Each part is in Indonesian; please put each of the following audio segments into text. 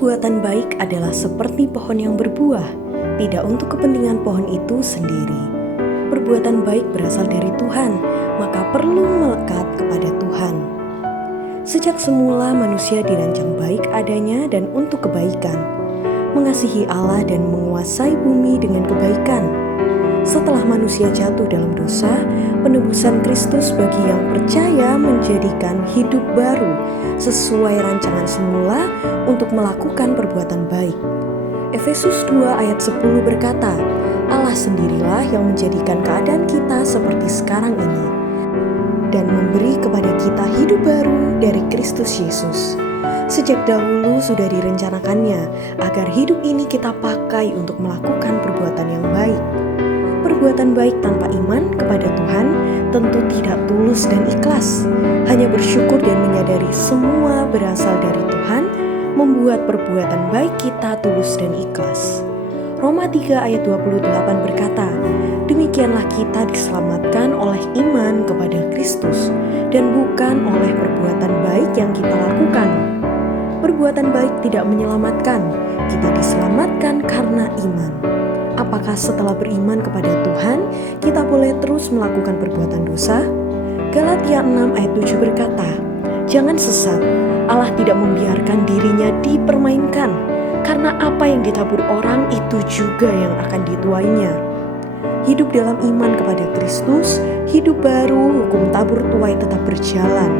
Perbuatan baik adalah seperti pohon yang berbuah, tidak untuk kepentingan pohon itu sendiri. Perbuatan baik berasal dari Tuhan, maka perlu melekat kepada Tuhan. Sejak semula manusia dirancang baik adanya dan untuk kebaikan, mengasihi Allah dan menguasai bumi dengan kebaikan. Setelah manusia jatuh dalam dosa, penebusan Kristus bagi yang percaya menjadikan hidup baru sesuai rancangan semula untuk melakukan perbuatan baik. Efesus 2 ayat 10 berkata, Allah sendirilah yang menjadikan keadaan kita seperti sekarang ini dan memberi kepada kita hidup baru dari Kristus Yesus. Sejak dahulu sudah direncanakannya agar hidup ini kita pakai untuk melakukan perbuatan yang baik. Perbuatan baik tanpa iman kepada Tuhan tentu tidak tulus dan ikhlas. Hanya bersyukur dan menyadari semua berasal dari Tuhan membuat perbuatan baik kita tulus dan ikhlas. Roma 3 ayat 28 berkata, demikianlah kita diselamatkan oleh iman kepada Kristus dan bukan oleh perbuatan baik yang kita lakukan. Perbuatan baik tidak menyelamatkan, kita diselamatkan karena iman. Apakah setelah beriman kepada Tuhan, kita boleh terus melakukan perbuatan dosa? Galatia 6 ayat 7 berkata, jangan sesat, Allah tidak membiarkan dirinya dipermainkan, karena apa yang ditabur orang itu juga yang akan dituainya. Hidup dalam iman kepada Kristus, hidup baru, hukum tabur tuai tetap berjalan.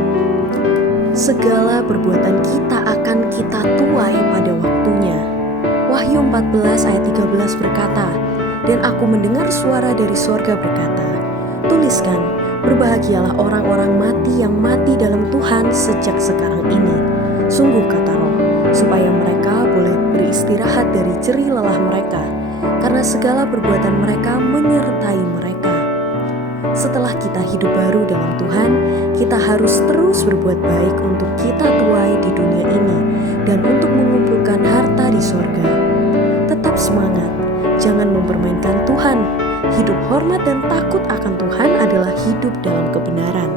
Segala perbuatan kita akan kita tuai pada waktunya. Wahyu 14 ayat 13 berkata, dan aku mendengar suara dari sorga berkata, tuliskan, berbahagialah orang-orang mati yang mati dalam Tuhan sejak sekarang ini. Sungguh kata Roh, supaya mereka boleh beristirahat dari jerih lelah mereka, karena segala perbuatan mereka menyertai mereka. Setelah kita hidup baru dalam Tuhan, kita harus terus berbuat baik untuk kita tuai di dunia ini dan untuk mengumpulkan harta di sorga. Tetap semangat, jangan mempermainkan Tuhan. Hidup hormat dan takut akan Tuhan adalah hidup dalam kebenaran.